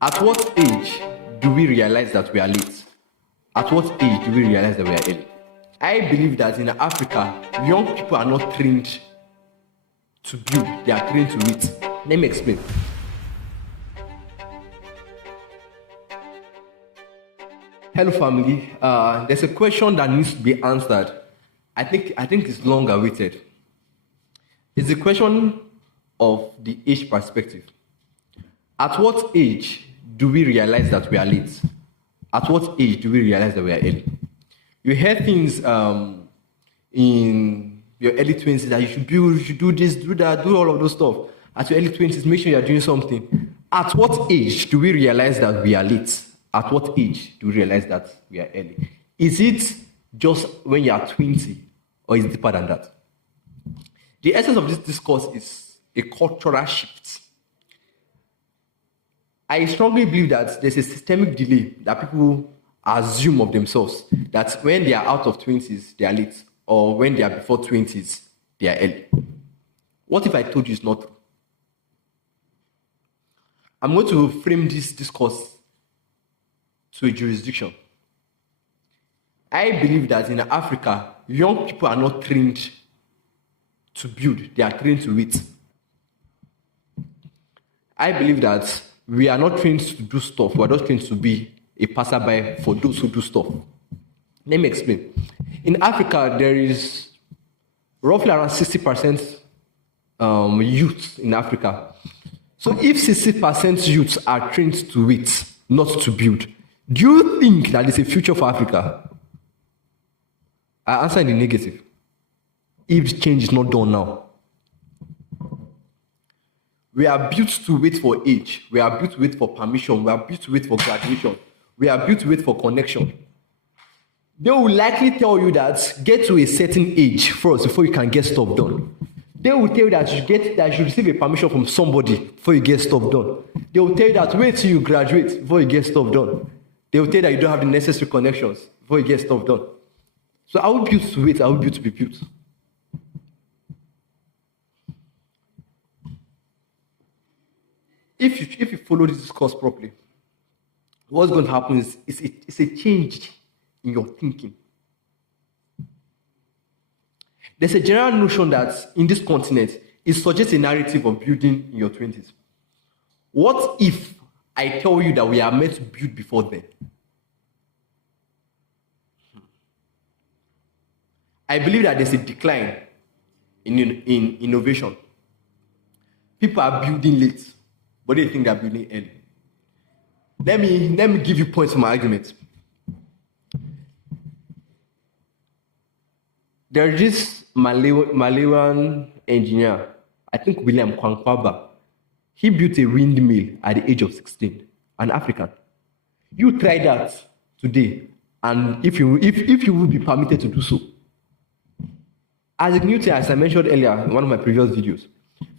At what age do we realize that we are late? At what age do we realize that we are early? I believe that in Africa, young people are not trained to build, they are trained to wait. Let me explain. Hello, family. There's a question that needs to be answered. I think it's long awaited. It's a question of the age perspective. At what age do we realize that we are late? At what age do we realize that we are early? You hear things in your early 20s that you should build, you should do this, do that, do all of those stuff. At your early 20s, make sure you're doing something. At what age do we realize that we are late? At what age do we realize that we are early? Is it just when you are 20 or is it deeper than that? The essence of this discourse is a cultural shift. I strongly believe that there's a systemic delay that people assume of themselves, that when they are out of 20s, they are late, or when they are before 20s, they are early. What if I told you it's not true? I'm going to frame this discourse to a jurisdiction. I believe that in Africa, young people are not trained to build, they are trained to wait. I believe that we are not trained to do stuff, we are not trained to be a passerby for those who do stuff. Let me explain. In Africa, there is roughly around 60% youth in Africa. So if 60% youths are trained to wait, not to build, do you think that there's a future for Africa? I answer in the negative. If change is not done now. We are built to wait for age. We are built to wait for permission. We are built to wait for graduation. We are built to wait for connection. They will likely tell you that get to a certain age first before you can get stuff done. They will tell you that you should receive a permission from somebody before you get stuff done. They will tell you that wait till you graduate before you get stuff done. They will tell you that you don't have the necessary connections before you get stuff done. So I will built to wait, I will built to be built. If you follow this discourse properly, what's going to happen is it's a change in your thinking. There's a general notion that in this continent, it suggests a narrative of building in your 20s. What if I tell you that we are meant to build before then? I believe that there's a decline in innovation. People are building late, but they think they're building early. Let me give you points for my argument. There is this Malawian engineer, I think William Kwankwaba. He built a windmill at the age of 16, an African. You try that today, and if you will be permitted to do so. Isaac Newton, as I mentioned earlier in one of my previous videos,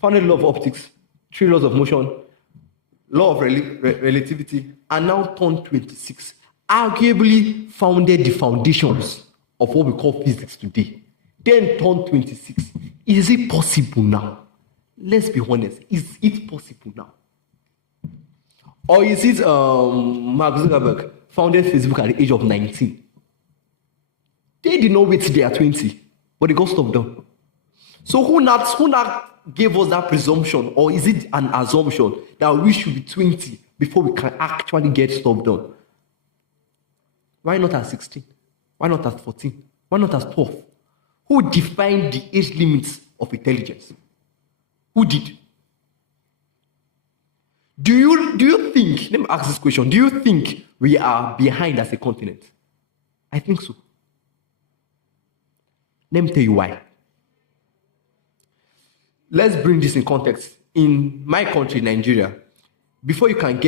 founded law of optics, 3 laws of motion, law of relativity, and now turned 26. Arguably founded the foundations of what we call physics today. Then turned 26. Is it possible now? Let's be honest. Is it possible now? Or is it Mark Zuckerberg founded Facebook at the age of 19? They did not wait till they are 20, but they got stuff done. So who not gave us that presumption, or is it an assumption that we should be 20 before we can actually get stuff done? Why not at 16? Why not at 14? Why not at 12? Who defined the age limits of intelligence? Who did? Do you think, let me ask this question, do you think we are behind as a continent? I think so. Let me tell you why. Let's bring this in context. In my country, Nigeria, before you can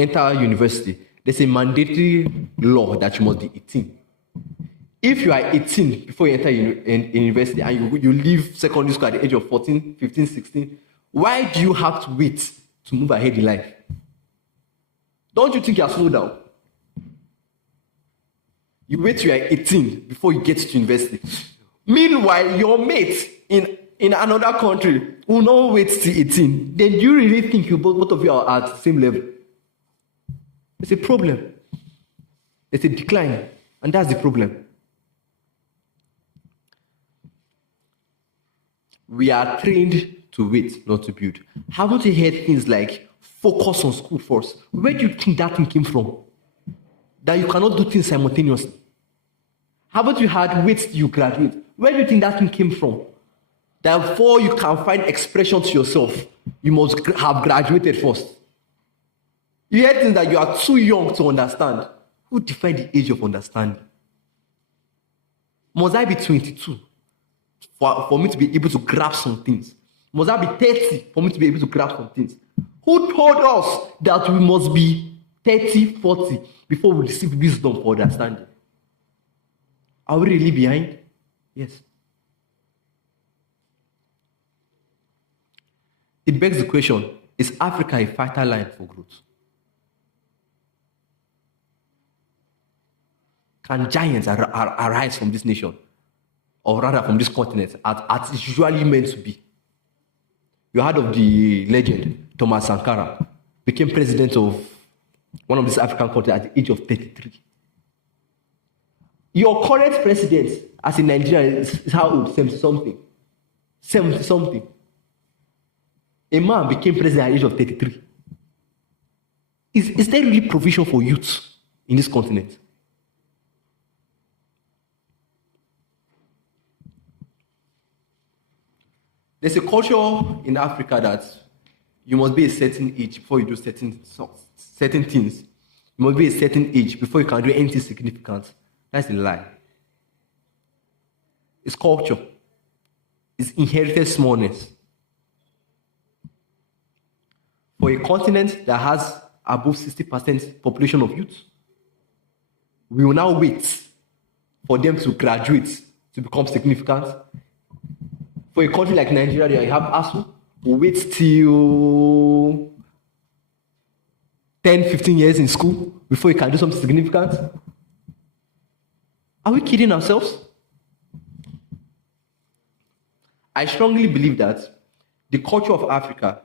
enter university, there's a mandatory law that you must be 18. If you are 18 before you enter university and you leave secondary school at the age of 14, 15, 16, why do you have to wait to move ahead in life? Don't you think you are slowed down? You wait till you are 18 before you get to university. Meanwhile, your mates in in another country will not wait till 18, then do you really think you both of you are at the same level? It's a problem. It's a decline, and that's the problem. We are trained to wait, not to build. Haven't you heard things like focus on school first? Where do you think that thing came from? That you cannot do things simultaneously. Haven't you heard wait till you graduate? Where do you think that thing came from? That before you can find expression to yourself, you must have graduated first. You hear things that you are too young to understand. Who defined the age of understanding? Must I be 22 for me to be able to grasp some things? Must I be 30 for me to be able to grasp some things? Who told us that we must be 30, 40 before we receive wisdom for understanding? Are we really behind? Yes. It begs the question, is Africa a fertile land for growth? Can giants arise from this nation? Or rather from this continent, as it's usually meant to be? You heard of the legend, Thomas Sankara, became president of one of these African countries at the age of 33. Your current president, as in Nigeria, is how old? 70-something. 70-something. A man became president at the age of 33. Is there really provision for youth in this continent? There's a culture in Africa that you must be a certain age before you do certain things. You must be a certain age before you can do anything significant. That's a lie. It's culture. It's inherited smallness. For a continent that has above 60% population of youth, we will now wait for them to graduate to become significant. For a country like Nigeria, you have ASU, we'll wait till 10, 15 years in school before you can do something significant. Are we kidding ourselves? I strongly believe that the culture of Africa,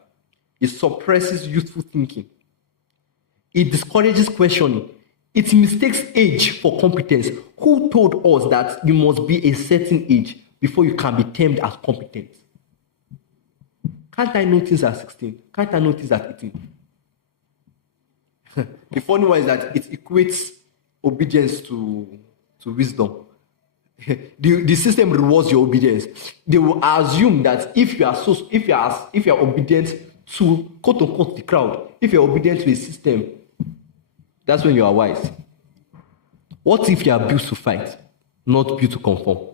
it suppresses youthful thinking. It discourages questioning. It mistakes age for competence. Who told us that you must be a certain age before you can be termed as competent? Can't I know things at 16? Can't I know things at 18? The funny one is that it equates obedience to wisdom. The system rewards your obedience. They will assume that if you are obedient to quote unquote the crowd, if you're obedient to a system, that's when you are wise. What if you are built to fight, not built to conform?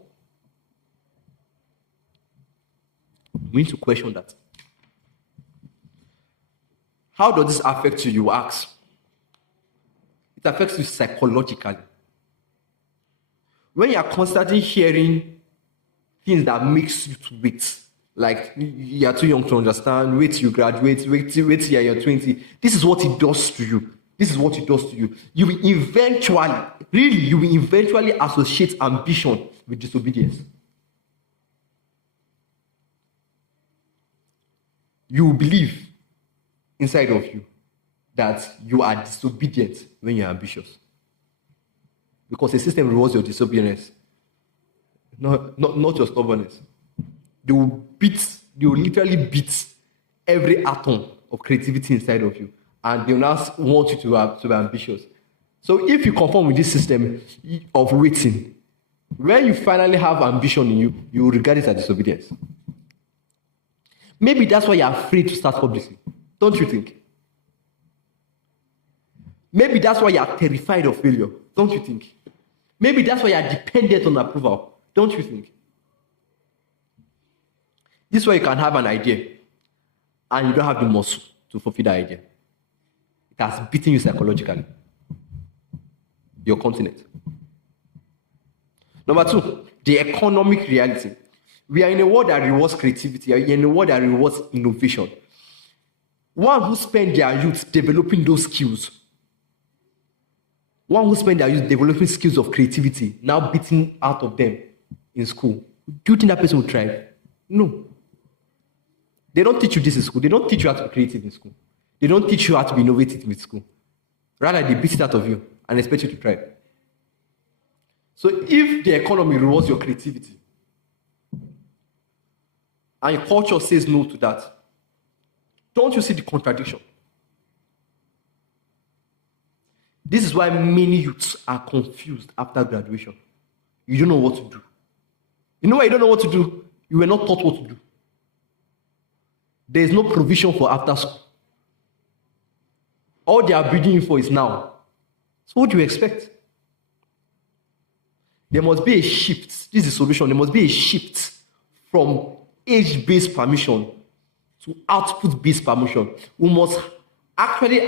We need to question that. How does this affect you, you ask? It affects you psychologically. When you are constantly hearing things that makes you to wait, like you are too young to understand, wait till you graduate, wait till you're 20, this is what it does to you. This is what it does to you. You will eventually associate ambition with disobedience. You will believe inside of you that you are disobedient when you're ambitious. Because the system rewards your disobedience, not your stubbornness. They will literally beat every atom of creativity inside of you. And they will now want you to be ambitious. So if you conform with this system of waiting, when you finally have ambition in you, you will regard it as disobedience. Maybe that's why you're afraid to start publicly. Don't you think? Maybe that's why you're terrified of failure. Don't you think? Maybe that's why you're dependent on approval. Don't you think? This way you can have an idea and you don't have the muscle to fulfill that idea. It has beaten you psychologically. Your continent. Number two, the economic reality. We are in a world that rewards creativity. We are in a world that rewards innovation. One who spend their youth developing those skills, one who spend their youth developing skills of creativity, now beating out of them in school, do you think that person will thrive? No. They don't teach you this in school. They don't teach you how to be creative in school. They don't teach you how to be innovative in school. Rather, they beat it out of you and expect you to try. So if the economy rewards your creativity and your culture says no to that, don't you see the contradiction? This is why many youths are confused after graduation. You don't know what to do. You know why you don't know what to do? You were not taught what to do. There is no provision for after school. All they are bidding you for is now. So what do you expect? There must be a shift. This is the solution. There must be a shift from age-based permission to output-based permission. We must actually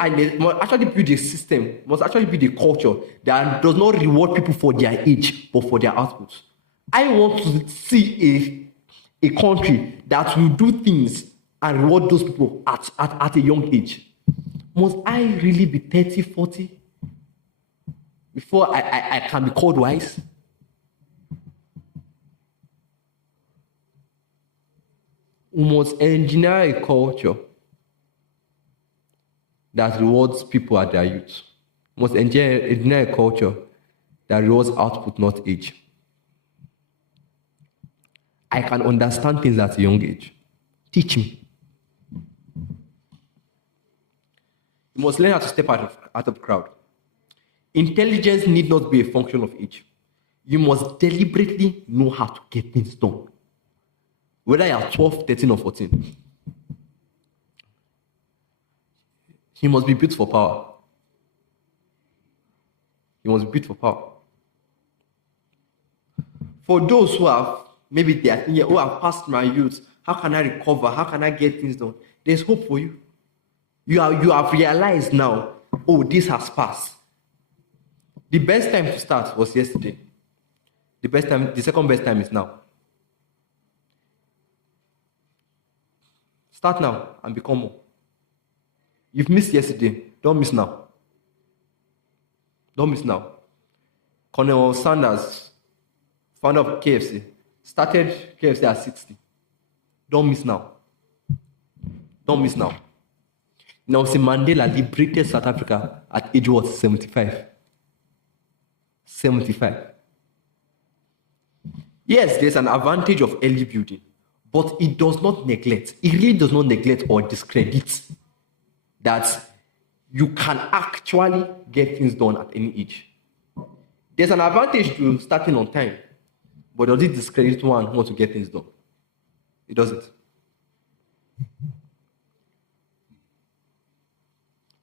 build a system, must actually build a culture that does not reward people for their age, but for their output. I want to see a country that will do things and reward those people at a young age. Must I really be 30, 40 before I can be called wise? We must engineer a culture that rewards people at their youth. We must engineer a culture that rewards output, not age. I can understand things at a young age. Teach me. You must learn how to step out of the crowd. Intelligence need not be a function of age. You must deliberately know how to get things done. Whether you are 12, 13, or 14. You must be built for power. You must be built for power. For those who have, maybe they are thinking, oh, I've passed my youth. How can I recover? How can I get things done? There's hope for you. You have realized now, oh, this has passed. The best time to start was yesterday. The second best time is now. Start now and become more. You've missed yesterday. Don't miss now. Don't miss now. Colonel Sanders, founder of KFC, started KFC at 60. Don't miss now. Don't miss now. Nelson Mandela liberated South Africa at age what? 75. 75. Yes, there's an advantage of early building, but it does not neglect. It really does not neglect or discredit that you can actually get things done at any age. There's an advantage to starting on time, but does it discredit one who wants to get things done? It doesn't.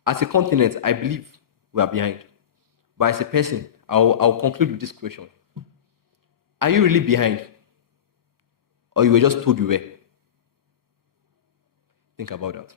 As a continent, I believe we are behind. But as a person, I'll conclude with this question. Are you really behind? Or you were just told you were? Think about that.